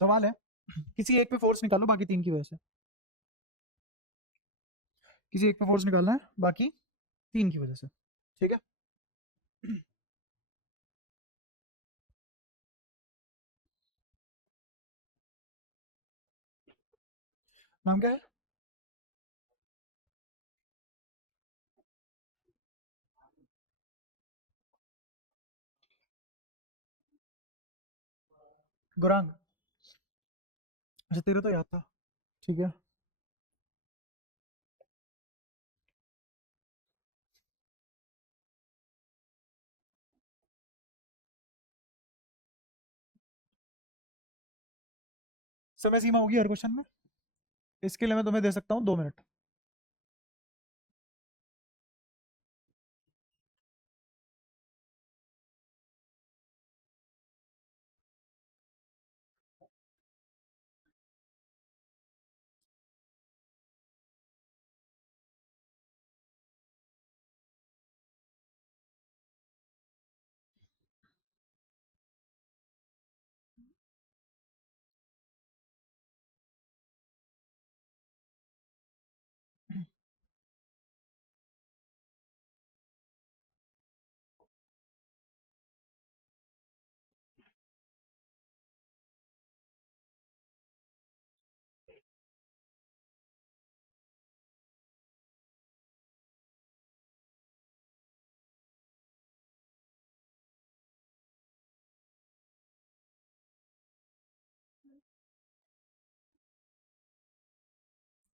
सवाल है किसी एक पे फोर्स निकालो बाकी तीन की वजह से, किसी एक पे फोर्स निकालना है बाकी तीन की वजह से, ठीक है। नाम क्या है? गुरांग। अच्छा तेरे तो याद था, ठीक है। समय सीमा होगी हर क्वेश्चन में, इसके लिए मैं तुम्हें दे सकता हूँ 2 मिनट।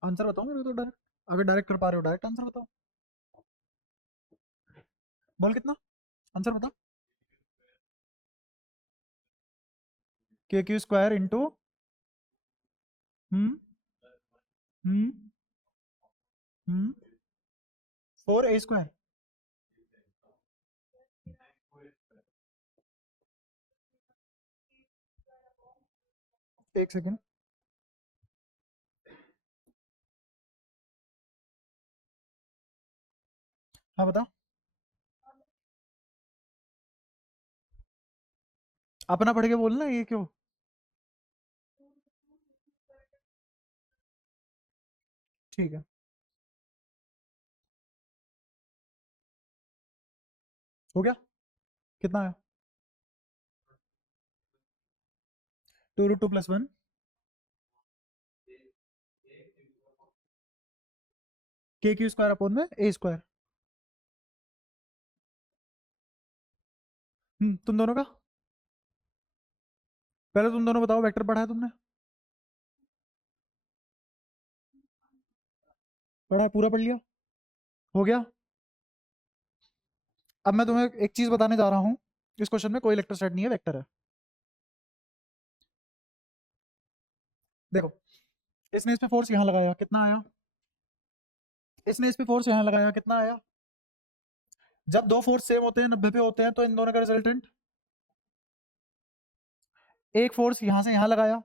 आंसर बताओ मेरे को तो डायरेक्ट, अगर डायरेक्ट कर पा रहे हो डायरेक्ट आंसर बताओ। बोल कितना, आंसर बता। के q square into, hmm hmm hmm 4 a square. एक सेकेंड, हाँ बता। अपना पढ़ के बोलना, ये क्यों? ठीक है, हो गया। कितना है? 2√2 + 1, के क्यू स्क्वायर अपॉन में ए स्क्वायर। तुम दोनों का, पहले तुम दोनों बताओ, वेक्टर पढ़ा है तुमने? पढ़ा है, पूरा पढ़ लिया? हो गया। अब मैं तुम्हें एक चीज बताने जा रहा हूँ, इस क्वेश्चन में कोई इलेक्ट्रोस्टैट नहीं है, वेक्टर है। देखो, इसने इस पे फोर्स यहाँ लगाया, कितना आया? इसने इस पे फोर्स यहाँ लगाया, कितना आया? जब दो फोर्स सेम होते हैं, 90 पे होते हैं, तो इन दोनों का रिजल्टेंट, एक फोर्स यहाँ से यहाँ लगाया,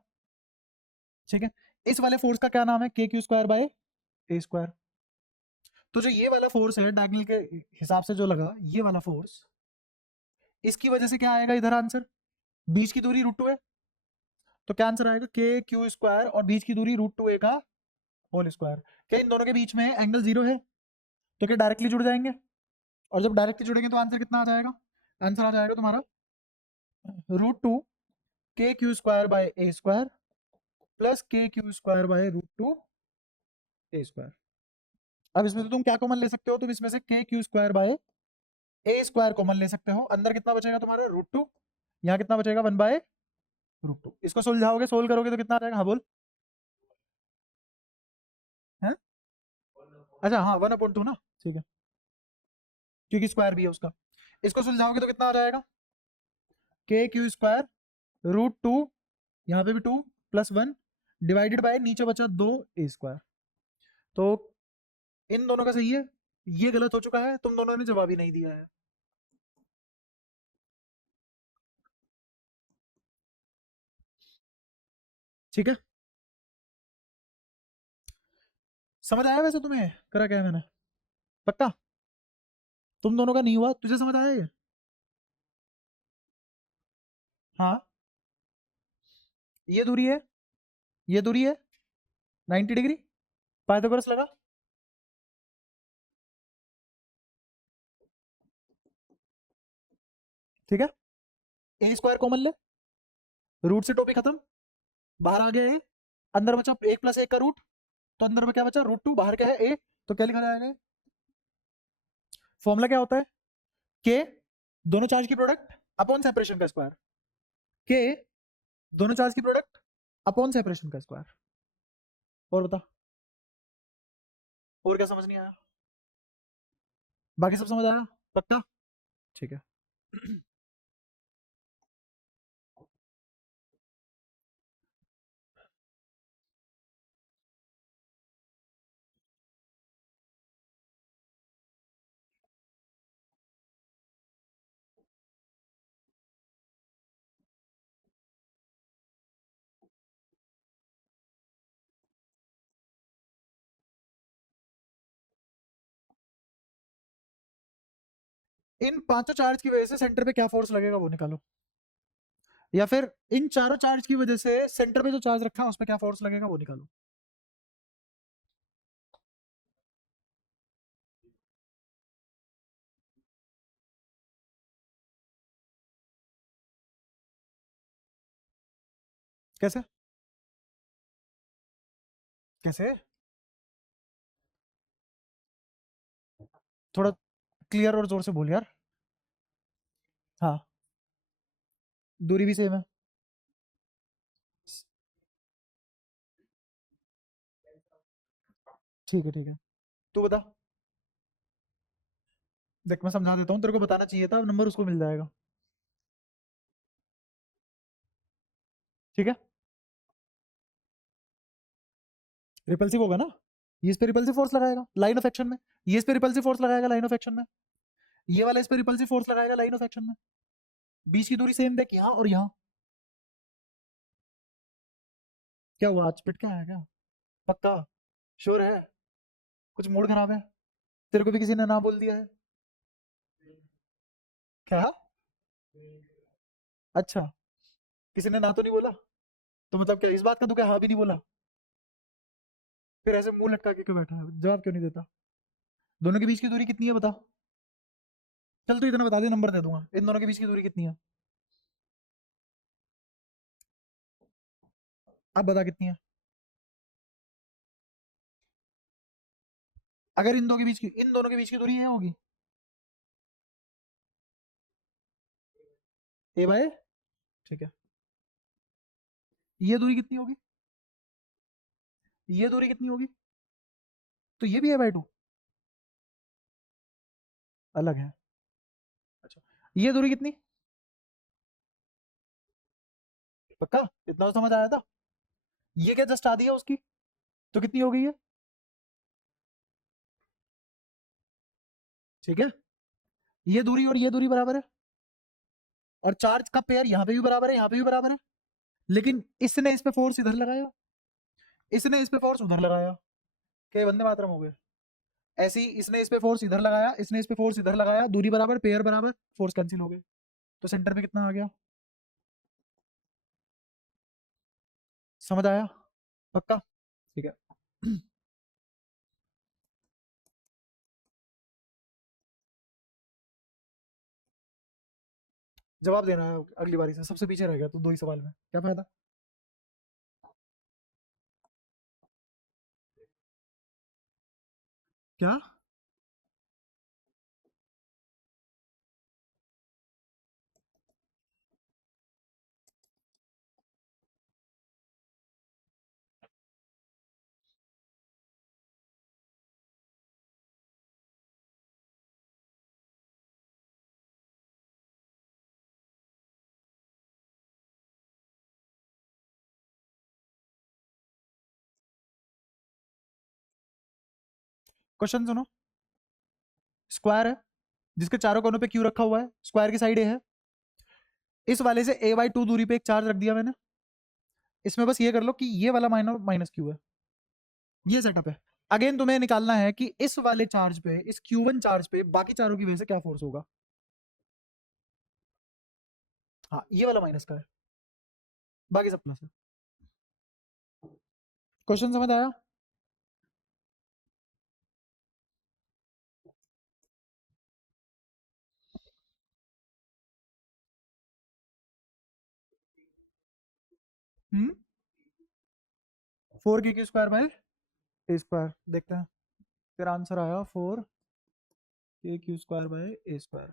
ठीक है। इस वाले फोर्स का क्या नाम है? के q square by a square. तो जो ये वाला फोर्स है डायगोनल के हिसाब से जो लगा, ये वाला फोर्स, इसकी वजह से क्या आएगा इधर आंसर? बीच की दूरी √2 है, तो क्या आंसर आएगा? के क्यू स्क्वायर और बीच की दूरी √2a का होल स्क्वायर। क्या इन दोनों के बीच में एंगल 0 है? तो क्या डायरेक्टली जुड़ जाएंगे? और जब डायरेक्टली जुड़ेंगे तो आंसर कितना आ जाएगा? आंसर आ जाएगा तुम्हारा √2 k q square by a square plus k q square by √2 a square. अब इसमें तो तुम क्या कॉमन ले सकते हो? तुम इसमें से के q square by a square common ले सकते हो। अंदर कितना बचेगा तुम्हारा? √2। यहाँ कितना बचेगा? 1/√2। इसको सुलझाओगे, सोल्व करोगे तो कितना आ जाएगा? हाँ बोल। है? अच्छा हाँ, 1/2 ना, ठीक है, क्योंकि स्क्वायर भी है उसका। इसको सुलझाओगे तो कितना आ जाएगा? के क्यू स्क्वायर √2, यहाँ पे भी 2 प्लस 1 डिवाइडेड बाय नीचे बचा 2 a स्क्वायर। तो इन दोनों का सही है, ये गलत हो चुका है, तुम दोनों ने जवाब ही नहीं दिया है। ठीक है, समझ आया वैसे तुम्हें करा क्या है मैंने? पक्का? तुम दोनों का नहीं हुआ, तुझे समझ आया ये? हाँ, ये दूरी है, ये दूरी है 90 डिग्री, पाइथागोरस लगा। ठीक है, ए स्क्वायर कॉमन ले, रूट से टोपी खत्म, बाहर आ गया ए, अंदर बचा 1 + 1 का रूट, तो अंदर में क्या बचा √2, बाहर क्या है ए, तो क्या लिखा जाएगा? फॉर्मूला क्या होता है? के दोनों चार्ज की प्रोडक्ट अपॉन सेपरेशन का स्क्वायर, के दोनों चार्ज की प्रोडक्ट अपॉन सेपरेशन का स्क्वायर। और बता, और क्या समझ नहीं आया? बाकी सब समझ आया? पक्का? ठीक है। इन पांचों चार्ज की वजह से सेंटर पे क्या फोर्स लगेगा वो निकालो, या फिर इन चारों चार्ज की वजह से सेंटर पे जो चार्ज रखा है उस पर क्या फोर्स लगेगा वो निकालो। कैसे कैसे? थोड़ा क्लियर और जोर से बोल यार। हाँ, दूरी भी सेम है। ठीक है, ठीक है, तू बता। देख मैं समझा देता हूँ, तेरे को बताना चाहिए था, अब नंबर उसको मिल जाएगा। ठीक है, रिपल्सिव होगा ना, ये इस पे रिपल्सिव फोर्स लगाएगा लाइन ऑफ एक्शन में, ये इस पे रिपल्सिव फोर्स लगाएगा लाइन ऑफ एक्शन में, ये वाला इस पे रिपल्सिव फोर्स लगाएगा लाइन ऑफ एक्शन में। बीच की दूरी सेम देख, यहाँ और यहाँ। क्या हुआ, आज पिट के आया क्या? पक्का? श्योर है? कुछ मूड खराब है? तेरे को भी किसी ने ना बोल दिया है? क्या? अच्छा, किसी ने ना तो नहीं बोला? तो मतलब क्या इस बात का तू क्या हाँ भी नहीं बोला? फिर ऐसे मुंह लटका के क्यों बैठा है, जवाब क्यों नहीं देता? दोनों के बीच की दूरी कितनी है बता? चल तू इतना बता दे, नंबर दे दूंगा, इन दोनों के बीच की दूरी कितनी है? अब बता कितनी है? अगर इन दोनों के बीच की दूरी ये होगी, ए बाय, ठीक है, ये दूरी कितनी होगी? ये दूरी कितनी होगी? तो ये भी है/2, अलग है। अच्छा, ये दूरी कितनी? पक्का इतना तो समझ आया था? ये क्या जस्ट आधी है उसकी, तो कितनी हो गई है? ठीक है, ये दूरी और ये दूरी बराबर है, और चार्ज का पेयर यहाँ पे भी बराबर है, यहाँ पे भी बराबर है, लेकिन इसने इस पे फोर्स इधर लगाया, इसने इस पे फोर्स उधर लगाया, क्या वंदे मातरम हो गए? ऐसे ही इसने इस पे फोर्स इधर लगाया, इसने इस पे फोर्स इधर लगाया, दूरी बराबर, पेयर बराबर, फोर्स कैंसिल हो गए, तो सेंटर पे कितना आ गया? समझ आया? पक्का? ठीक है। जवाब देना है अगली बारी से, सबसे पीछे रह गया तू 2 ही सवाल में, क्या फायदा? क्या? क्वेश्चन सुनो, स्क्वायर है जिसके चारों कोनों पे क्यू रखा हुआ है, स्क्वायर की साइड ए है, इस वाले से a/2 दूरी पे एक चार्ज रख दिया मैंने, इसमें बस ये कर लो कि ये वाला माइनस माइनस क्यू है, ये सेटअप है। अगेन तुम्हें निकालना है कि इस वाले चार्ज पे, इस Q1 चार्ज पे बाकी चारों की वजह से क्या फोर्स होगा। हाँ, ये वाला माइनस का है, बाकी सब प्लस है। क्वेश्चन समझ आया? हम्म, 4 k² बाय a²। देखते हैं, तेरा आंसर आया 4 k² बाय a²।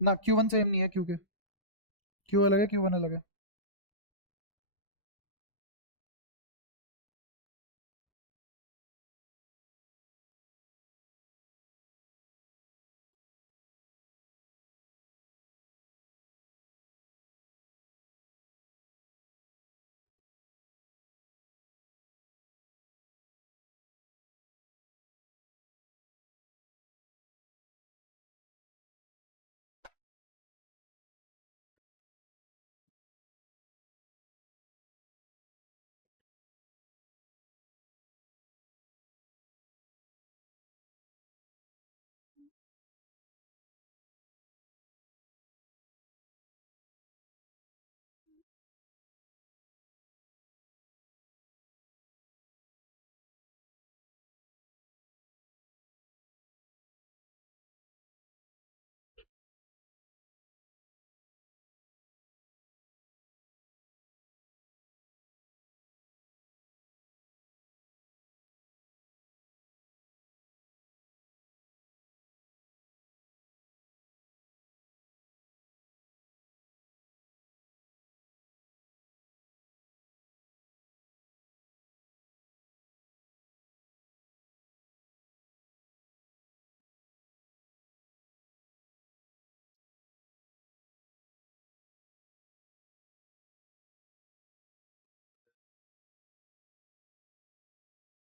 ना Q1 सेम नहीं है, Q अलग है, Q1 अलग है।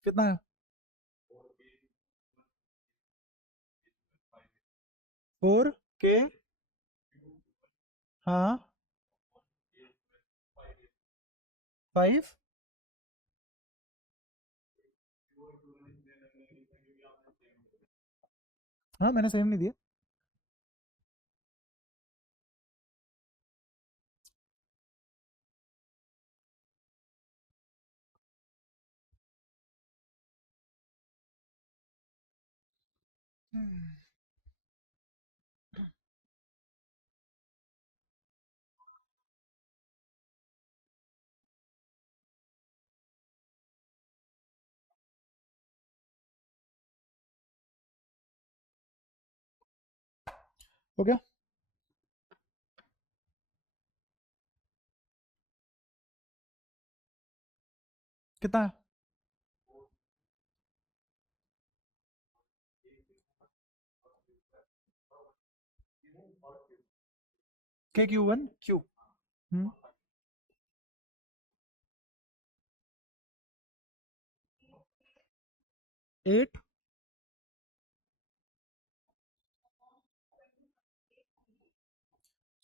कितना है? 4 k। हाँ, 5। हाँ, मैंने सेम नहीं दिया। हो गया? कितना है? KQ1 Q। 8।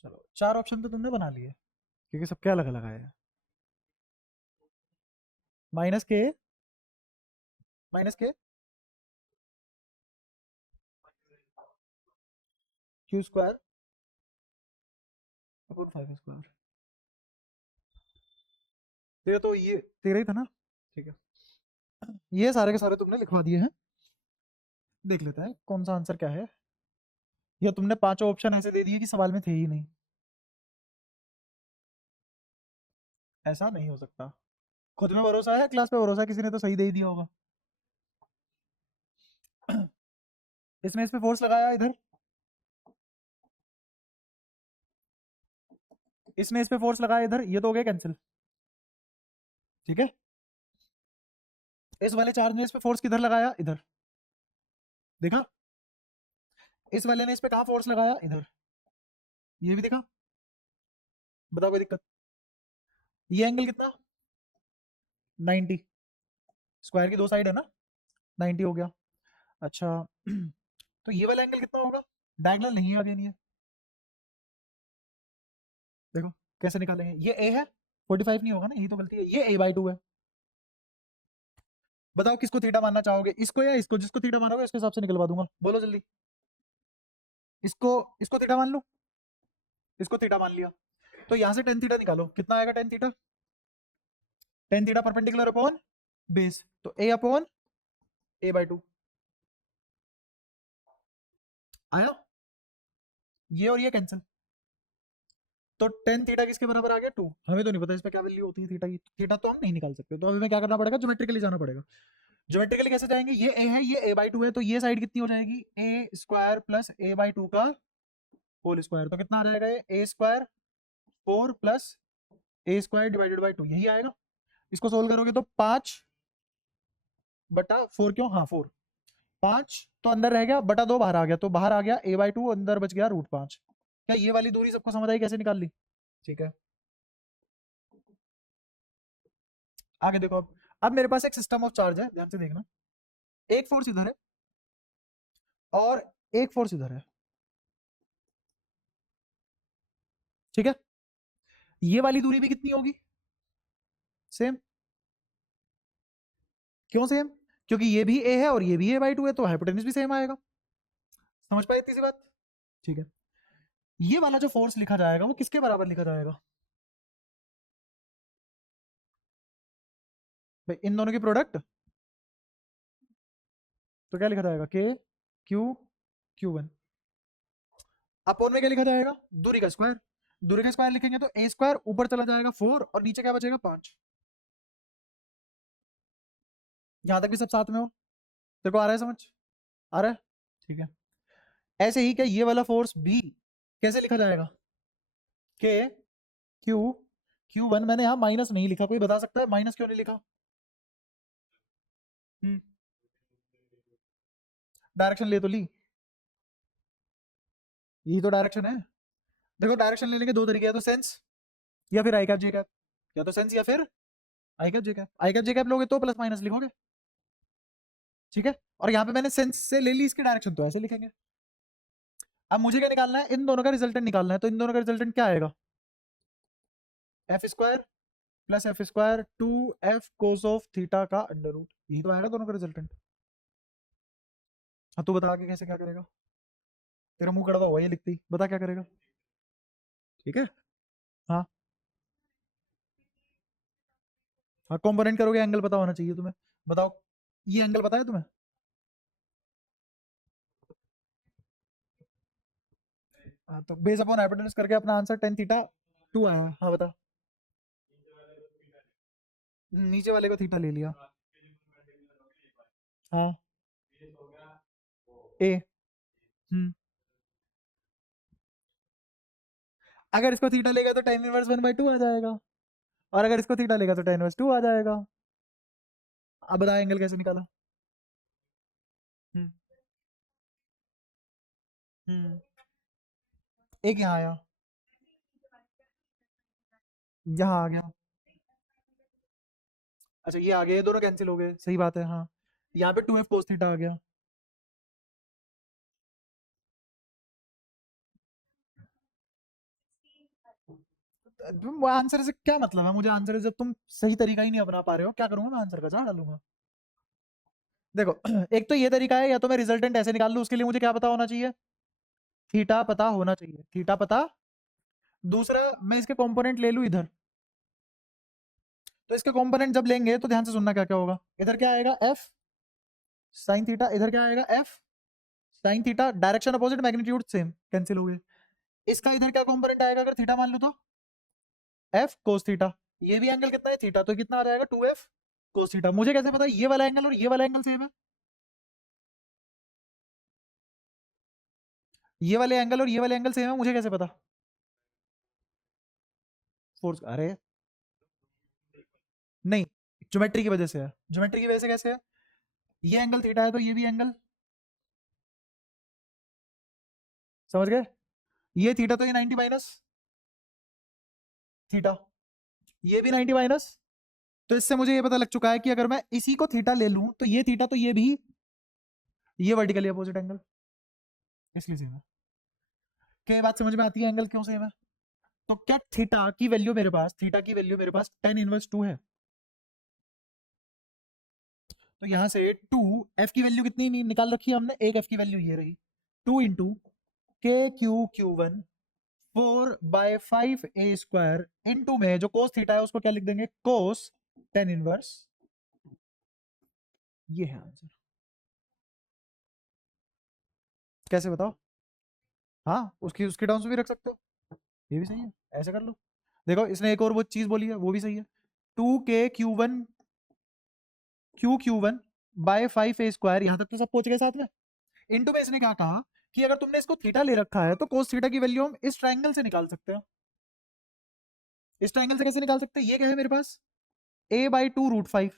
चलो, 4 ऑप्शन तो तुमने बना लिए, क्योंकि सबके अलग अलग आए हैं। -k, -k Q² upon 5 square. तेरा तो ये तेरा ही था ना? ठीक है, ये सारे के सारे तुमने लिखवा दिए हैं। देख लेते हैं कौन सा आंसर क्या है। या तुमने पांचों ऑप्शन ऐसे दे दिए कि सवाल में थे ही नहीं? ऐसा नहीं हो सकता। खुद में भरोसा है, क्लास पे भरोसा है, किसी ने तो सही दे ही दिया होगा। इसने इस पे फोर्स लगाया इधर, इसने इस पे फोर्स लगाया इधर, ये तो हो गया कैंसिल। ठीक है, इस वाले चार्ज ने इस पे फोर्स किधर लगाया? इधर। देखा? इस वाले ने इस पे कहाँ फोर्स लगाया? इधर। ये भी देखा? बताओ कोई दिक्कत? ये एंगल कितना? 90। स्क्वायर की दो साइड है ना, 90 हो गया। अच्छा, तो ये वाला एंगल कितना होगा? डायगोनल नहीं है, आगे नहीं है। देखो कैसे निकालेंगे, ये a है, 45 नहीं होगा ना, यही तो गलती है, ये a/2 है। बताओ किसको थीटा मानना चाहोगे, इसको या इसको? जिसको थीटा मानोगे उसके हिसाब से निकलवा दूंगा, बोलो जल्दी। इसको, इसको थीटा मान लो, इसको थीटा मान लिया, तो यहां से टेन थीटा निकालो, कितना आएगा tan theta? Tan theta perpendicular upon base, तो a अपॉन a/2 आया, ये और ये कैंसिल, तो टेन थीटा किसके बराबर आ गया? 2। हमें तो नहीं पता इस पे क्या वैल्यू होती है थीटा की, थीटा तो हम नहीं निकाल सकते, तो हमें क्या करना पड़ेगा, ज्योमेट्रिकली जाना पड़ेगा। ज्योमेट्रिकली कैसे जाएंगे, ये a है, ये a/2 है, तो ये साइड कितनी हो जाएगी, a स्क्वायर प्लस a/2 का होल स्क्वायर, तो कितना आ जाएगा ये, a square 4 plus a square divided by 2, यही आएगा। इसको सोल्व करोगे तो 5/4, क्यों, हाँ 4, 5 तो अंदर रह गया, बटा 2 बाहर आ गया, तो बाहर आ गया a/2, अंदर बच गया √5। क्या ये वाली दूरी सबको समझ आई कैसे निकाल ली? ठीक है, आगे देखो। अब मेरे पास एक सिस्टम ऑफ चार्ज है, ध्यान से देखना, एक फोर्स इधर है और एक फोर्स इधर है, ठीक है, ये वाली दूरी भी कितनी होगी, सेम। क्यों सेम? क्योंकि ये भी a है और ये भी a/2 है, तो हाइपोटेन्यूज भी सेम आएगा। समझ पाए इतनी सी बात? ठीक है, ये वाला जो फोर्स लिखा जाएगा वो किसके बराबर लिखा जाएगा भाई, इन दोनों की प्रोडक्ट, तो क्या लिखा जाएगा, k q q1 अपॉन में क्या लिखा जाएगा, दूरी का स्क्वायर, दूरी का स्क्वायर लिखेंगे तो a स्क्वायर ऊपर चला जाएगा 4 और नीचे क्या बचेगा 5। यहां तक भी सब साथ में हो, तेरे को आ रहा है समझ, आ रहा है? ठीक है, ऐसे ही क्या ये वाला फोर्स भी कैसे लिखा जाएगा, k q q1, मैंने यहाँ माइनस नहीं लिखा, कोई बता सकता है माइनस क्यों नहीं लिखा? डायरेक्शन ले तो ली, यही तो डायरेक्शन है। देखो डायरेक्शन लेने के दो तरीके हैं, तो सेंस या फिर आई कैप जे कैप, या तो सेंस या फिर आई कैप जे कैप। आई कैप जे कैप लोगे तो प्लस माइनस लिखोगे, ठीक है, और यहाँ पे मैंने सेंस से ले ली इसकी डायरेक्शन, तो ऐसे लिखेंगे। अब मुझे क्या निकालना है, इन दोनों का रिजल्टेंट निकालना है, तो इन दोनों का रिजल्टेंट क्या आएगा, F square plus F square 2f cos of theta का अंडर रूट, यही तो आएगा दोनों का रिजल्टेंट। हाँ तू बता के कैसे क्या करेगा, तेरा मुंह कड़वा हुआ ये लिखती, बता क्या करेगा। ठीक है, हाँ हाँ, कॉम्पोनेंट करोगे, एंगल पता होना चाहिए तुम्हें, बताओ ये एंगल पता है तुम्हें? हाँ, तो बेस अपॉन हाइपोटेन्यूज करके अपना आंसर टेन थीटा 2 आया, हाँ बता। नीचे वाले को थीटा ले लिया, हाँ ए, अगर इसको थीटा लेगा तो tan इनवर्स 1/2 आ जाएगा, और अगर इसको थीटा लेगा तो tan इनवर्स 2 आ जाएगा। अब बता एंगल कैसे निकाला? हम्म हम्म एक यहाँ आया, यहाँ आ गया, अच्छा ये आ गया, ये दोनों कैंसिल हो गए, सही बात है, हाँ यहाँ पे 2f cos थीटा आ गया। तुम आंसर से क्या मतलब है, मुझे आंसर जब तुम सही तरीका ही नहीं अपना पा रहे हो, क्या करूंगा मैं, आंसर का जहाँ डालूंगा। देखो एक तो ये तरीका है, या तो मैं रिजल्टेंट ऐसे निकाल लूँ, उसके लिए मुझे क्या पता होना चाहिए, थीटा पता होना चाहिए, थीटा पता। दूसरा मैं इसके कंपोनेंट ले लूँ इधर, तो इसके कंपोनेंट जब लेंगे तो ध्यान से सुनना क्या क्या होगा, इधर क्या आएगा एफ साइन थीटा, इधर क्या आएगा F sine theta, direction opposite magnitude same, cancel हो गए। इसका इधर क्या कंपोनेंट आएगा अगर थीटा मान लो तो एफ कोस थीटा, ये भी एंगल कितना है थीटा, तो कितना आ जाएगा 2f कोस थीटा। मुझे कैसे पता ये वाला एंगल और ये वाला एंगल सेम है, ये वाले एंगल और ये वाले एंगल सेम है, मुझे कैसे पता, फोर्स, अरे नहीं, ज्योमेट्री की वजह से है, ज्योमेट्री की वजह से कैसे है, ये एंगल थीटा है तो ये भी एंगल, समझ गए, ये थीटा तो ये 90 माइनस थीटा, ये भी 90 माइनस, तो इससे मुझे ये पता लग चुका है कि अगर मैं इसी को थीटा ले लूं तो ये थीटा तो ये भी, ये वर्टिकली अपोजिट एंगल, इसलिए सेम है। क्या ये बात समझ में आती है एंगल क्यों सेम है? तो क्या थीटा की वैल्यू मेरे पास, थीटा की वैल्यू मेरे पास tan इनवर्स 2 है। तो यहां से 2, एफ की वैल्यू कितनी निकाल रखी है हमने, एक एफ की वैल्यू ये रही, 2 इंटू के Q Q one 4/5 a² into में जो कोस थीटा है उसको क्या लिख देंगे, कोस tan इनवर्स। ये है आंसर। कैसे बताओ? हाँ, उसकी उसके टर्म्स भी रख सकते हो, ये भी सही है, ऐसे कर लो। देखो इसने एक और वो चीज बोली है, वो भी सही है, 2k क्यू वन/5 a², यहां तक तो सब पहुंच गए साथ में। इनटू में इसने क्या कहा कि अगर तुमने इसको थीटा ले रखा है तो कोस थीटा की वैल्यू हम इस ट्रायंगल से निकाल सकते हैं। इस ट्रायंगल से कैसे निकाल सकते हैं, ये क्या है मेरे पास, a/2√5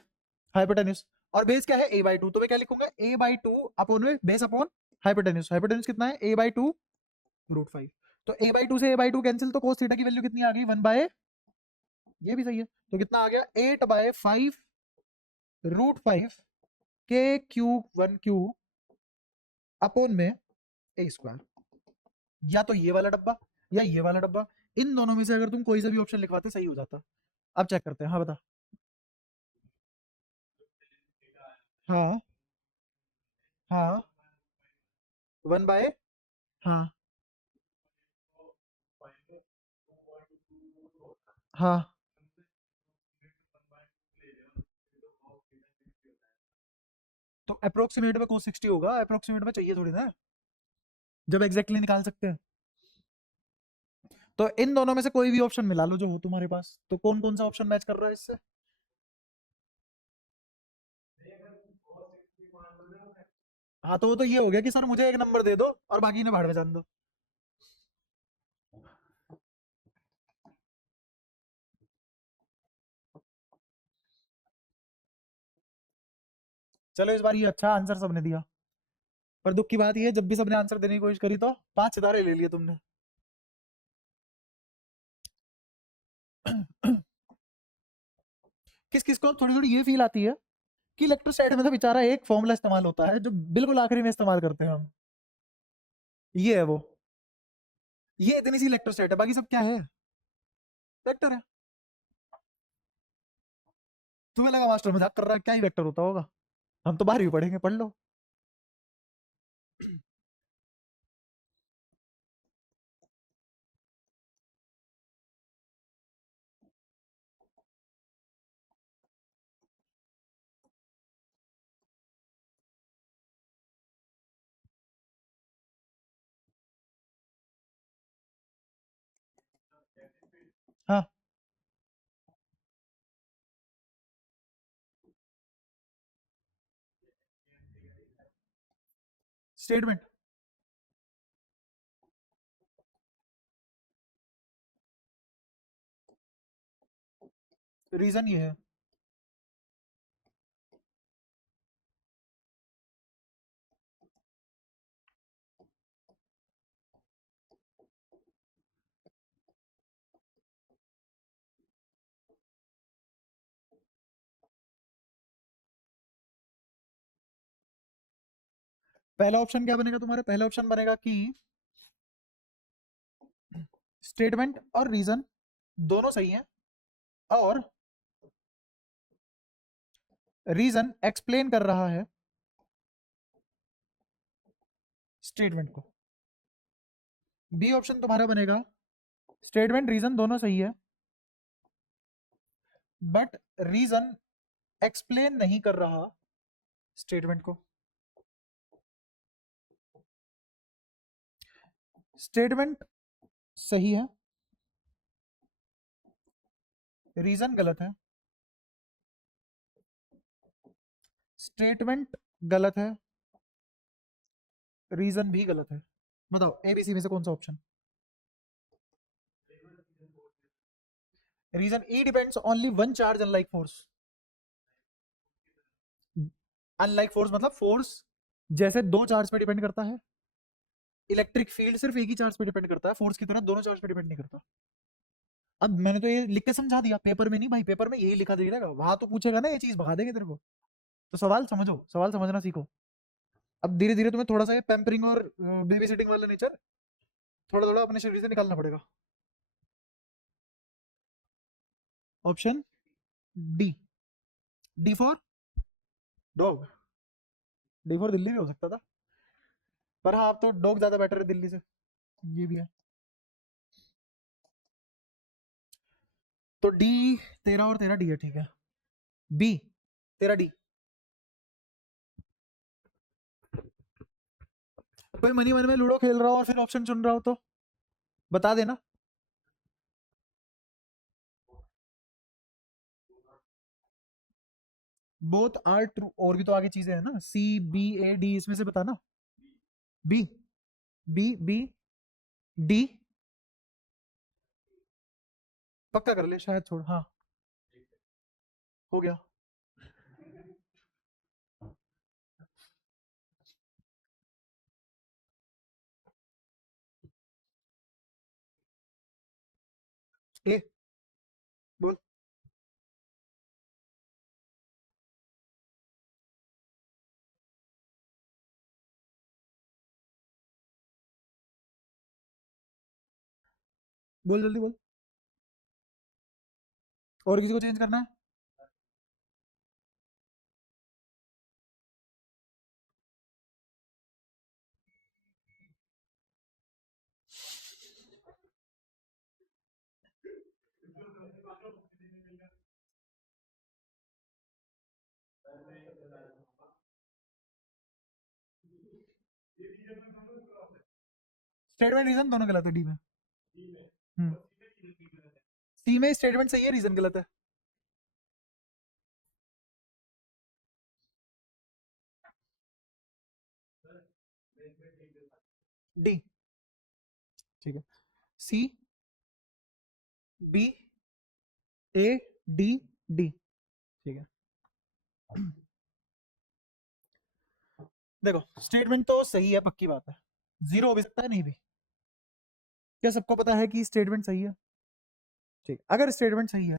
हाइपोटेन्यूज, और बेस क्या है a/2, तो मैं क्या लिखूंगा, a/2 अपॉन में बेस अपॉन हाइपोटेन्यूज, हाइपोटेन्यूज कितना है a/2√5, तो a/2 से a/2 कैंसिल, तो कोस थीटा की वैल्यू कितनी आ गई, 1/, ये भी सही है, तो कितना आ गया 8/5√5 k³ अपॉन में a²। या तो ये वाला डब्बा या ये वाला डब्बा, इन दोनों में से अगर तुम कोई सा भी ऑप्शन लिखवाते सही हो जाता। अब चेक करते हैं, हाँ बता। हाँ हाँ 1/, हाँ हाँ, तो अप्रोक्सीमेट में cos 60 होगा, अप्रोक्सीमेट में चाहिए थोड़ी ना, जब एग्जैक्टली निकाल सकते हैं। तो इन दोनों में से कोई भी ऑप्शन मिला लो जो हो तुम्हारे पास, तो कौन कौन सा ऑप्शन मैच कर रहा है इससे। हाँ तो वो तो ये हो गया कि सर मुझे एक नंबर दे दो और बाकी ने भाड़ में जान दो। चलो इस बार ये अच्छा आंसर सबने दिया, पर दुख की बात ये है जब भी सबने आंसर देने की कोशिश करी तो 5 सितारे ले लिए तुमने। किस किस को थोड़ी थोड़ी ये फील आती है कि इलेक्ट्रोस्टैट में तो बेचारा एक फॉर्मूला इस्तेमाल होता है जो बिल्कुल आखिरी में इस्तेमाल करते हैं हम, ये है वो, ये इतनी सी इलेक्ट्रोस्टैट है, बाकी सब क्या है, वेक्टर है। तुम्हें लगा मास्टर मजाक कर रहा है, क्या ही वेक्टर होता होगा, हम तो बाहर भी पढ़ेंगे, पढ़ लो। हाँ स्टेटमेंट, रीजन ये है, पहला ऑप्शन क्या बनेगा तुम्हारा, पहला ऑप्शन बनेगा कि स्टेटमेंट और रीजन दोनों सही हैं, और रीजन एक्सप्लेन कर रहा है स्टेटमेंट को। बी ऑप्शन तुम्हारा बनेगा स्टेटमेंट रीजन दोनों सही है बट रीजन एक्सप्लेन नहीं कर रहा स्टेटमेंट को। स्टेटमेंट सही है, रीजन गलत है, स्टेटमेंट गलत है, रीजन भी गलत है। बताओ एबीसी में से कौन सा option. Region E depends only on charge unlike force, unlike force मतलब फोर्स जैसे दो चार्ज पे डिपेंड करता है, इलेक्ट्रिक फील्ड सिर्फ एक ही चार्ज पे डिपेंड करता है, फोर्स की तरह दोनों चार्ज पे डिपेंड नहीं करता। अब मैंने तो ये लिख के समझा दिया, पेपर में नहीं भाई, पेपर में यही लिखा दिखेगा, वहां तो पूछेगा ना ये चीज भगा देंगे तेरे को, तो सवाल समझो, सवाल समझना सीखो। अब धीरे धीरे तुम्हें थोड़ा सा ये पैम्परिंग और बेबी सिटिंग वाला नेचर थोड़ा थोड़ा अपने शरीर से निकालना पड़ेगा। Option D, D for dog. D for Delhi भी हो सकता था, पर हाँ, आप तो डॉग ज्यादा बेटर है दिल्ली से, ये भी है। तो डी तेरा और तेरा डी है, ठीक है। बी तेरा डी। कोई मनी मन में लूडो खेल रहा हो और फिर ऑप्शन चुन रहा हो तो बता देना। बोथ आर ट्रू, और भी तो आगे चीजें हैं ना, सी बी ए डी, इसमें से बताना। बी, बी बी डी, पक्का कर ले, शायद छोड़, हाँ हो गया। ए बोल। बोल जल्दी बोल, और किसी को चेंज करना है? स्टेटमेंट रीजन दोनों गलत है डी में। सी में स्टेटमेंट सही है, रीजन गलत है। डी, ठीक है। C B A D D, ठीक है। देखो स्टेटमेंट तो सही है, पक्की बात है, जीरो हो भी सकता है, नहीं भी। क्या सबको पता है कि स्टेटमेंट सही है? ठीक, अगर स्टेटमेंट सही है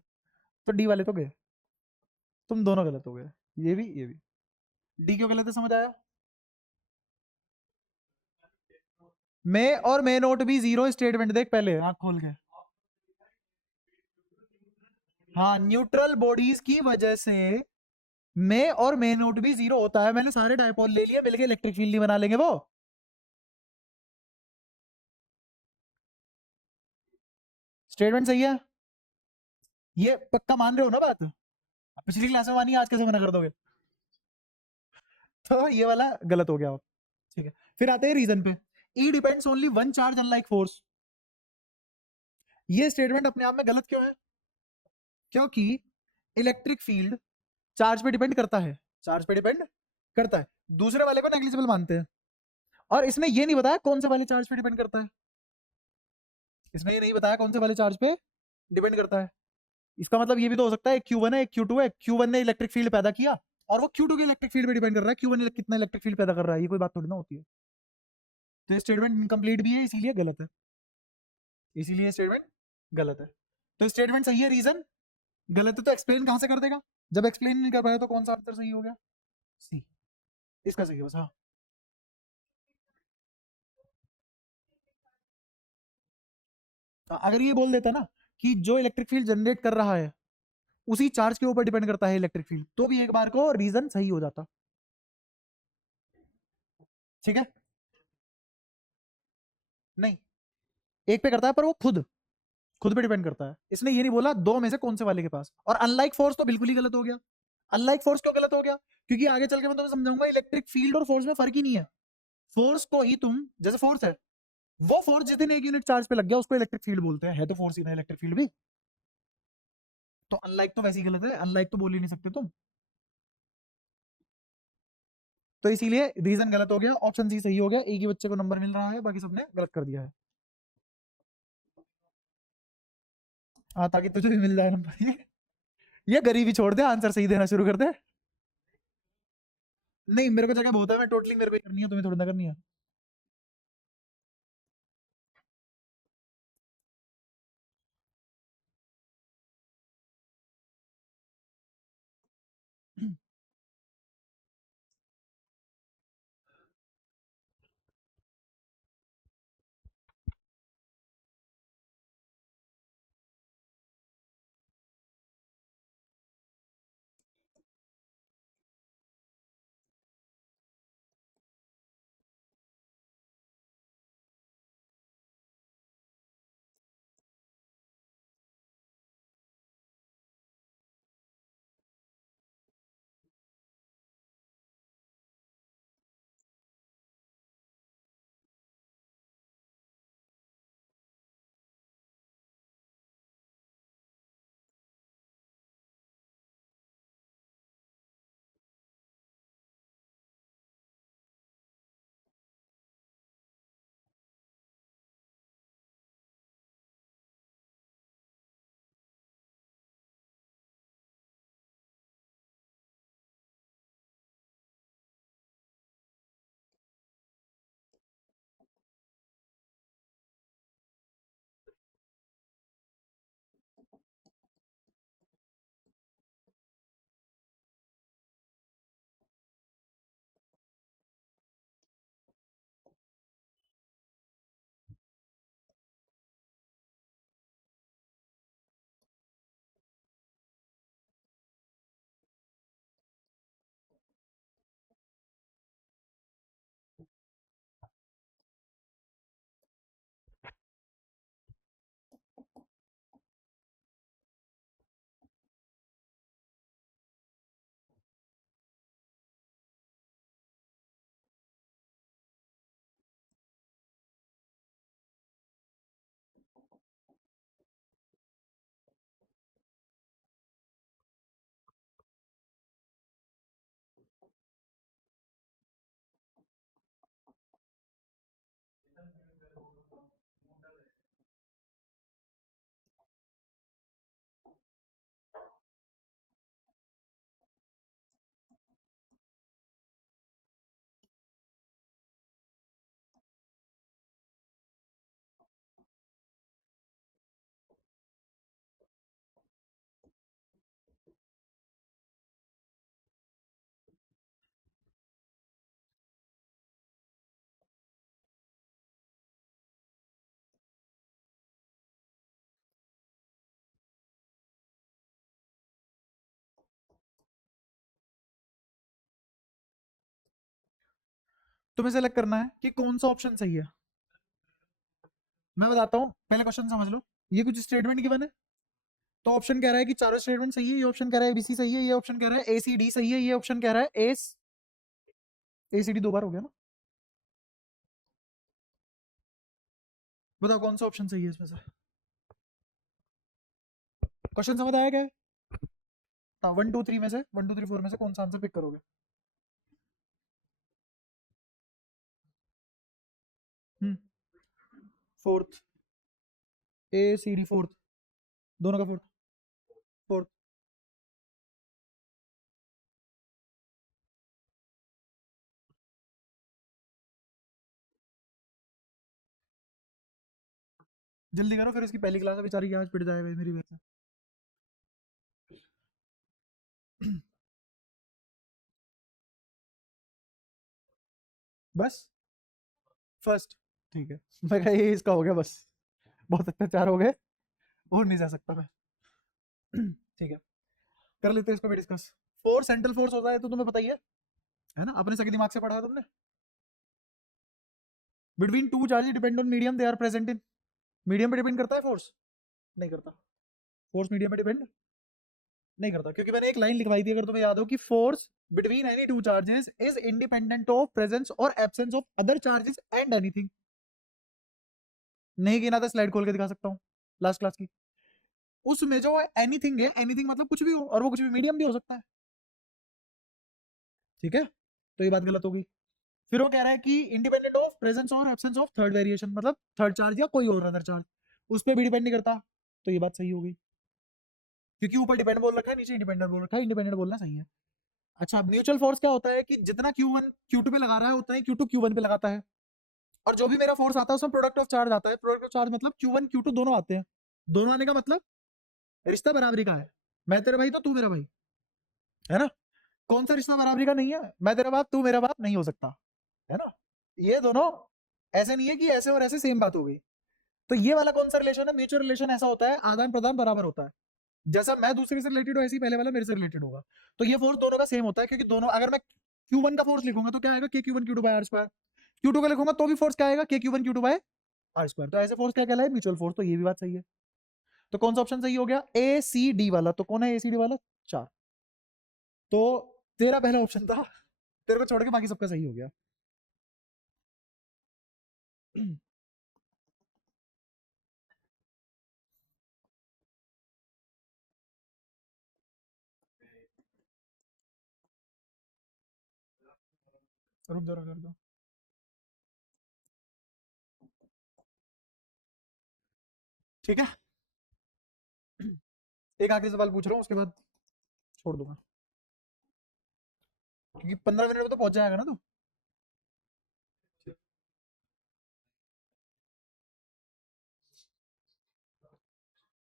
तो डी वाले तो गए, तुम दोनों गलत हो गए, ये भी ये भी। डी क्यों गलत है समझ आया? मैं और मैं नोट भी जीरो स्टेटमेंट, देख पहले आंख खोल के। हाँ, न्यूट्रल बॉडीज की वजह से मैं और मैं नोट भी जीरो होता है। मैंने सारे डायपोल ले लिए, मिलके इलेक्ट्रिक फील्ड नहीं बना लेंगे वो। स्टेटमेंट सही है, ये पक्का मान रहे हो ना बात? पिछली क्लास में मानी, आज कैसे मना कर दोगे? तो ये वाला गलत हो गया अब, ठीक है। फिर आते हैं रीजन पे। E depends only on charge unlike force. ये स्टेटमेंट अपने आप में गलत क्यों है? क्योंकि इलेक्ट्रिक फील्ड चार्ज पे डिपेंड करता है, चार्ज पे डिपेंड करता है। दूसरे वाले को नेग्लिजिबल मानते हैं, और इसने ये नहीं बताया कौन से वाले चार्ज पे डिपेंड करता है। इसने ये नहीं बताया कौन से वाले चार्ज पे डिपेंड करता है। इसका मतलब ये भी तो हो सकता है Q1 है, Q2 है, Q1 ने इलेक्ट्रिक फील्ड पैदा किया और वो Q2 के इलेक्ट्रिक फील्ड पे डिपेंड कर रहा है, Q1 कितना इलेक्ट्रिक फील्ड पैदा कर रहा है, ये कोई बात थोड़ी ना होती है। तो ये स्टेटमेंट इनकम्प्लीट भी है, इसीलिए गलत है, इसीलिए स्टेटमेंट गलत है। तो स्टेटमेंट सही है, रीजन गलत है, तो एक्सप्लेन कहां से कर देगा? जब एक्सप्लेन नहीं कर पाया तो कौन सा आंसर सही हो गया? सी, इसका सही है बस, हाँ। अगर ये बोल देता ना कि जो इलेक्ट्रिक फील्ड जनरेट कर रहा है उसी चार्ज के ऊपर डिपेंड करता है इलेक्ट्रिक फील्ड, तो भी एक बार को रीजन सही हो जाता, ठीक है। नहीं, एक पे करता है पर वो खुद खुद पे डिपेंड करता है। इसने ये नहीं बोला दो में से कौन से वाले के पास। और अनलाइक फोर्स तो बिल्कुल ही गलत हो गया। अनलाइक फोर्स क्यों गलत हो गया? क्योंकि आगे चल के मैं तुम्हें समझाऊंगा इलेक्ट्रिक फील्ड और फोर्स में फर्क ही नहीं है। फोर्स को ही तुम, जैसे फोर्स है, वो फोर्स जितने एक यूनिट चार्ज पे लग गया उसको इलेक्ट्रिक फील्ड बोलते हैं, है तो फोर्स ही ना इलेक्ट्रिक फील्ड भी। तो अनलाइक तो वैसे ही गलत है, अनलाइक तो बोल ही नहीं सकते तुम। तो इसीलिए रीजन गलत हो गया, ऑप्शन सी सही हो गया। एक ही बच्चे को नंबर मिल रहा है, बाकी सबने गलत कर दिया है। हाँ, ताकि तुझे भी मिल जाए नंबर। ये गरीबी छोड़ दे, आंसर सही देना शुरू कर दे। नहीं, मेरे को जगह बहुत है, मैं टोटलिंग मेरे को ही करनी है, तुम्हें थोड़ी ना करनी है। तुम्हें सेलेक्ट करना है कि कौन सा ऑप्शन सही है। मैं बताता हूँ, पहले क्वेश्चन समझ लो। ये कुछ स्टेटमेंट गिवन है, तो ऑप्शन कह रहा है कि चारों स्टेटमेंट सही है, ये ऑप्शन कह रहा है बीसी सही है, ये ऑप्शन कह रहा है एसीडी सही है, ये ऑप्शन कह रहा है एस एसीडी दो बार हो गया ना। बताओ कौन सा ऑप्शन सही है इसमें से। क्वेश्चन समझ आया क्या है? हाँ, 1 2 3 में से 1 2 3 4 में से कौन सा आंसर पिक करोगे? फोर्थ, ए सी डी फोर्थ, दोनों का फोर्थ। फोर्थ। जल्दी करो, फिर इसकी पहली क्लास है बेचारी की आज पिट जाएगा मेरी वजह से। बस फर्स्ट। ठीक है, मैं कहा ये इसका हो गया बस, बहुत अत्याचार हो गए, और नहीं जा सकता मैं। ठीक है, कर लेते हैं इसको भी डिस्कस। फोर्स सेंट्रल फोर्स होता है तो तुम्हें पता ही है ना, अपने सके दिमाग से पढ़ा है तुमने। Between two charge depend on medium they are present in. Medium पे डिपेंड करता है फोर्स? नहीं करता। फोर्स मीडियम पे डिपेंड नहीं करता, क्योंकि मैंने एक लाइन लिखवाई थी, अगर तुम्हें याद हो, कि force between any two charges is independent of presence और absence of other charges and anything. नहीं गिना था, स्लाइड खोल के दिखा सकता हूँ लास्ट क्लास की। उसमें जो एनीथिंग है, एनीथिंग मतलब कुछ भी हो, और वो कुछ भी मीडियम भी हो सकता है। ठीक है, तो ये बात गलत होगी। फिर वो कह रहा है कि इंडिपेंडेंट ऑफ प्रेजेंस और एब्सेंस ऑफ थर्ड वेरिएशन, मतलब थर्ड चार्ज या कोई और अदर चार्ज, उस पर भी डिपेंड नहीं करता। तो ये बात सही होगी, क्योंकि ऊपर डिपेंड बोल रखा है, नीचे इंडिपेंडेंट बोल रखा है, इंडिपेंडेंट बोलना सही है। अच्छा, म्यूचुअल फोर्स क्या होता है कि जितना Q1 Q2 पे लगा रहा है उतना ही Q2 Q1 पे लगाता है, और जो भी मेरा फोर्स आता है उसमें प्रोडक्ट ऑफ चार्ज आता है। प्रोडक्ट ऑफ चार्ज मतलब Q1 Q2 दोनों आते हैं। दोनों आने का मतलब रिश्ता बराबरी का है। मैं तेरा भाई तो तू मेरा भाई, है ना। कौन सा रिश्ता बराबरी का नहीं है? मैं तेरा बाप तू मेरा बाप नहीं हो सकता, है ना। ये दोनों ऐसे नहीं है कि ऐसे और ऐसे सेम बात हो गई। तो ये वाला कौन सा रिलेशन है? म्यूचुअल रिलेशन ऐसा होता है, आदान प्रदान बराबर होता है। जैसा मैं दूसरे से रिलेटेड हूँ, ऐसे ही पहले वाला मेरे से रिलेटेड होगा। तो ये फोर्स दोनों का सेम होता है, क्योंकि दोनों, अगर मैं Q1 का फोर्स लिखूंगा तो क्या आएगा? K Q1 Q2 by R square. Q2 का लिखूंगा तो भी फोर्स क्या आएगा? K Q1 Q2 by R square. तो ऐसे फोर्स क्या कहलाए? Mutual force. तो ये भी बात सही है। तो कौन सा ऑप्शन सही हो गया? ए सी डी वाला। तो कौन है ए सी डी वाला? चार। तो तेरा पहला ऑप्शन था, तेरे को छोड़ के बाकी सबका सही हो गया। रुक जा, रुक जा। ठीक है, एक आखिरी सवाल पूछ रहा हूँ, उसके बाद छोड़ दूंगा, क्योंकि 15 मिनट में तो पहुंच जाएगा ना तू।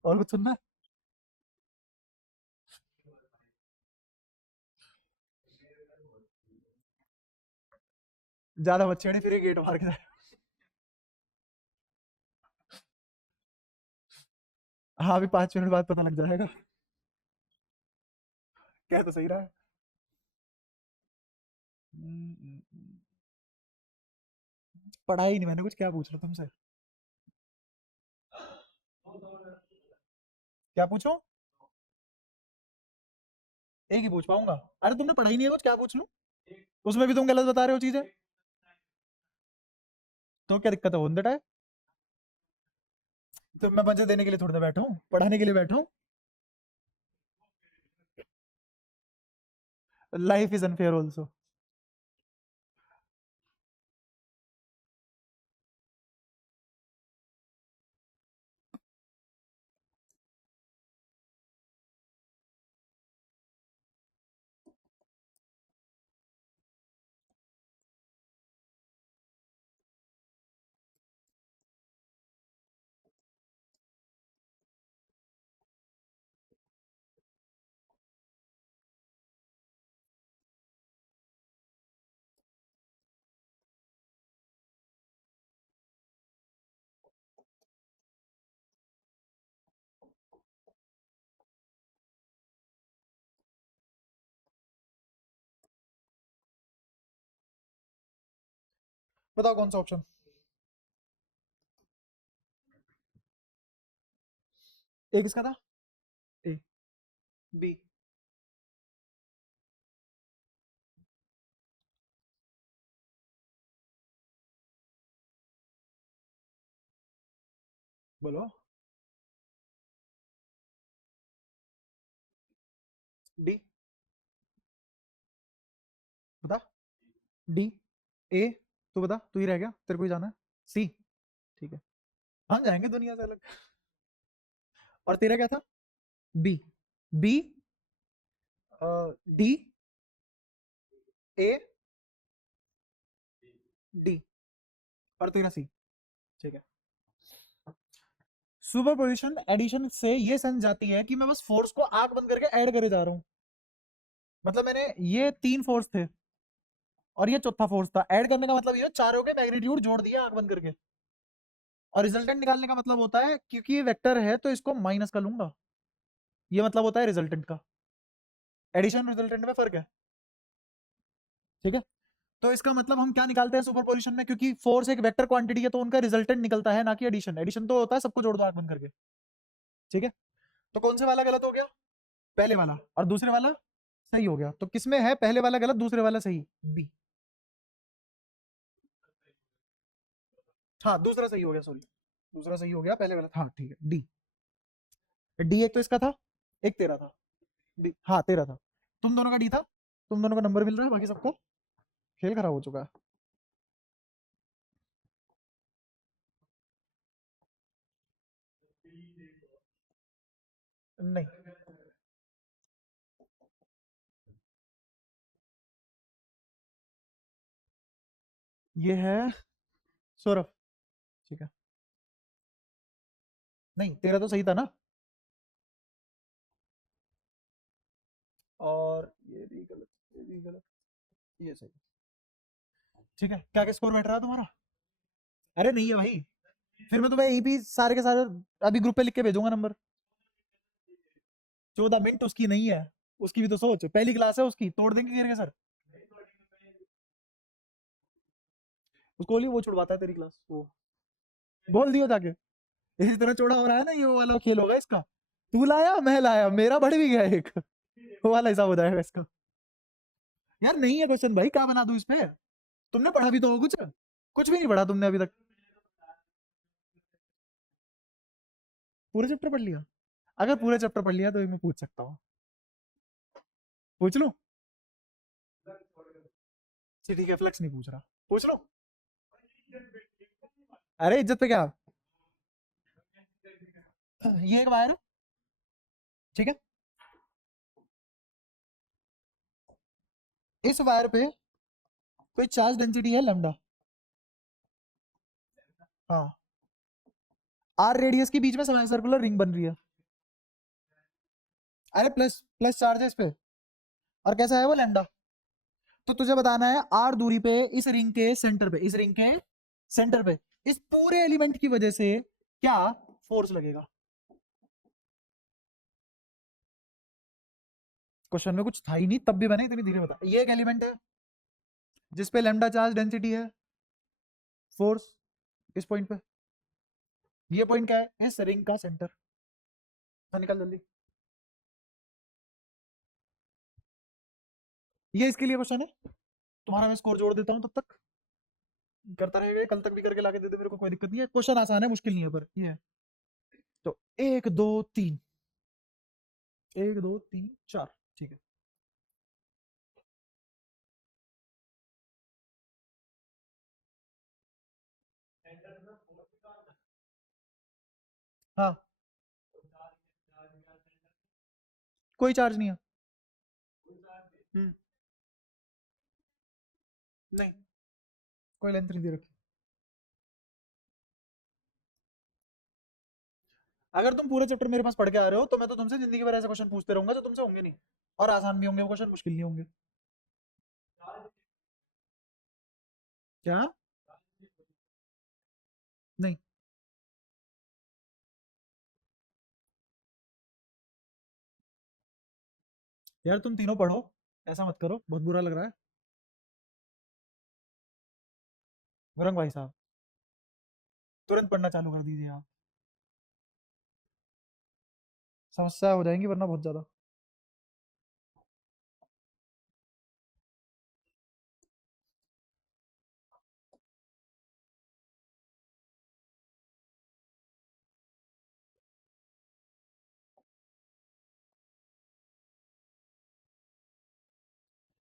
और कुछ सुनना है? ज्यादा बच्चे नहीं, फिर ये गेट मार के जाए। हाँ, अभी 5 मिनट बाद पता लग जाएगा। क्या तो सही रहा है। पढ़ा ही नहीं मैंने कुछ, क्या पूछ रहा तुमसे? क्या पूछो? एक ही पूछ पाऊंगा। अरे तुमने पढ़ा ही नहीं है कुछ, क्या पूछ लूं? उसमें भी तुम गलत बता रहे हो चीजें। तो क्या दिक्कत है? होने देता है। तो मैं मजे देने के लिए थोड़ी ना बैठा हूँ, पढ़ाने के लिए बैठा हूँ। Life is unfair also. बताओ कौन सा ऑप्शन? ए किसका था? ए। बी। बोलो। डी। बता। डी। ए। तू बता, तू ही रह गया, तेरे को ही जाना है। सी। ठीक है, हम जाएंगे दुनिया से अलग। और तेरा क्या था? बी। बी। डी। ए। डी। और तेरा सी। ठीक है। सुपर पोजिशन एडिशन से ये समझ जाती है कि मैं बस फोर्स को आंख बंद करके ऐड करे जा रहा हूं। मतलब मैंने ये 3 फोर्स थे और ये चौथा फोर्स था, ऐड करने का मतलब ये चारों के मैग्नीट्यूड जोड़ दिया आंख बंद करके। और रिजल्टेंट निकालने का मतलब होता है, क्योंकि ये वेक्टर है तो इसको माइनस का लूंगा, ये मतलब होता है रिजल्टेंट का। एडिशन रिजल्टेंट में फर्क है। ठीक है। तो इसका मतलब हम क्या निकालते हैं सुपरपोजिशन में, क्योंकि फोर्स एक वेक्टर क्वांटिटी है तो उनका रिजल्टेंट निकलता है, ना कि एडिशन। एडिशन तो होता है सबको जोड़ दो आंख बंद करके। ठीक है। तो कौन से वाला गलत हो गया? पहले वाला। और दूसरे वाला सही हो गया। तो किसमें है पहले वाला गलत, दूसरे वाला सही? बी। हाँ, दूसरा सही हो गया, सॉरी। दूसरा सही हो गया, पहले वाला, हाँ ठीक है, डी। डी एक तो इसका था, एक तेरा था। डी, हाँ तेरा था। तुम दोनों का डी था। तुम दोनों का नंबर मिल रहा है, बाकी सबको खेल खराब हो चुका है। नहीं, ये है सौरभ। ठीक है। नहीं, तेरा तो सही था ना। और ये भी गलत, ये भी गलत, ये सही। ठीक है, क्या क्या स्कोर बैठ रहा है तुम्हारा? अरे नहीं है भाई, फिर मैं तुम्हें यहीं भी सारे के सारे अभी ग्रुप पे लिख के भेजूंगा नंबर। 14 मिनट उसकी नहीं है, उसकी भी तो सोच, पहली क्लास है उसकी, तोड़ देंगे गिर के सर। उसको बोलिए, वो छुड़वाता है तेरी क्लास वो। बोल दियो जाके। इसी तरह चौड़ा हो रहा है ना, ये वो वाला खेल होगा इसका। तू लाया मैं लाया, मेरा बढ़ भी गया एक, वो वाला हिसाब हो जाएगा इसका। यार नहीं है क्वेश्चन भाई, क्या बना दूं इस पे? तुमने पढ़ा भी तो हो कुछ? कुछ भी नहीं पढ़ा तुमने अभी तक। पूरे चैप्टर पढ़ लिया? अगर पूरे चैप्टर पढ़ लिया तो मैं पूछ सकता हूँ। पूछ लूं? ठीक है, फ्लेक्स नहीं पूछ रहा। पूछ लो। अरे इज्जत पे क्या। ये एक वायर है। ठीक है। इस वायर पे कोई चार्ज डेंसिटी है लैम्डा। हाँ। आर रेडियस के बीच में सेमी सर्कुलर रिंग बन रही है। अरे प्लस प्लस चार्ज है इस पे। और कैसा है वो लैम्डा? तो तुझे बताना है आर दूरी पे इस रिंग के सेंटर पे, इस रिंग के सेंटर पे, इस पूरे एलिमेंट की वजह से क्या फोर्स लगेगा? क्वेश्चन में कुछ था ही नहीं, तब भी मैंने इतनी धीरे बता। ये एक एलिमेंट है जिसपे लैम्डा चार्ज डेंसिटी है, फोर्स इस पॉइंट पे। ये पॉइंट क्या है? इस रिंग का सेंटर। तो निकल जल्दी। ये इसके लिए क्वेश्चन है। तुम्हारा मैं स्कोर जोड़ देता हूँ तब तक। करता रहेगा, कल तक भी करके लाके दे दे मेरे को, कोई दिक्कत नहीं है। क्वेश्चन आसान है, मुश्किल नहीं है, पर ये है। तो 1 2 3, 1 2 3 4। ठीक है। हाँ। कोई चार्ज नहीं है। हम्म। नहीं, कोई लेंथ नहीं दे रखी। अगर तुम पूरे चैप्टर मेरे पास पढ़ के आ रहे हो तो मैं तो तुमसे जिंदगी भर ऐसे क्वेश्चन पूछते रहूंगा जो तुमसे होंगे नहीं। और आसान भी होंगे वो क्वेश्चन, मुश्किल नहीं होंगे। क्या? नहीं। यार तुम तीनों पढ़ो, ऐसा मत करो, बहुत बुरा लग रहा है। गुरंग भाई साहब, तुरंत पढ़ना चालू कर दीजिए आप, समस्या हो जाएंगी वरना बहुत ज्यादा।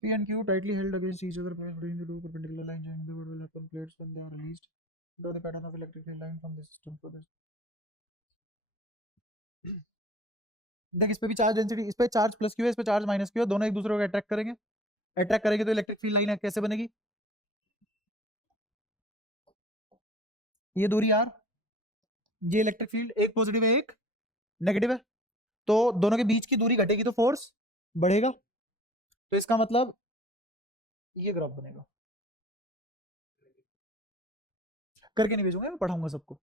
P and Q tightly held against each other, points between the two perpendicular lines joining the wood will happen plates when they are released. Draw the pattern of electric field line from the system for this. देख इस पे भी charge density, इस पे charge plus Q है, इस पे charge minus Q है, दोनों एक दूसरे को अट्रैक्ट करेंगे, अट्रैक्ट करेंगे तो इलेक्ट्रिक फील्ड लाइन कैसे बनेगी, ये दूरी आर, ये इलेक्ट्रिक फील्ड एक पॉजिटिव है एक नेगेटिव है, तो दोनों के बीच की दूरी घटेगी तो फोर्स बढ़ेगा, तो इसका मतलब ये ग्राफ बनेगा। करके नहीं भेजूंगा, मैं पढ़ाऊंगा सबको।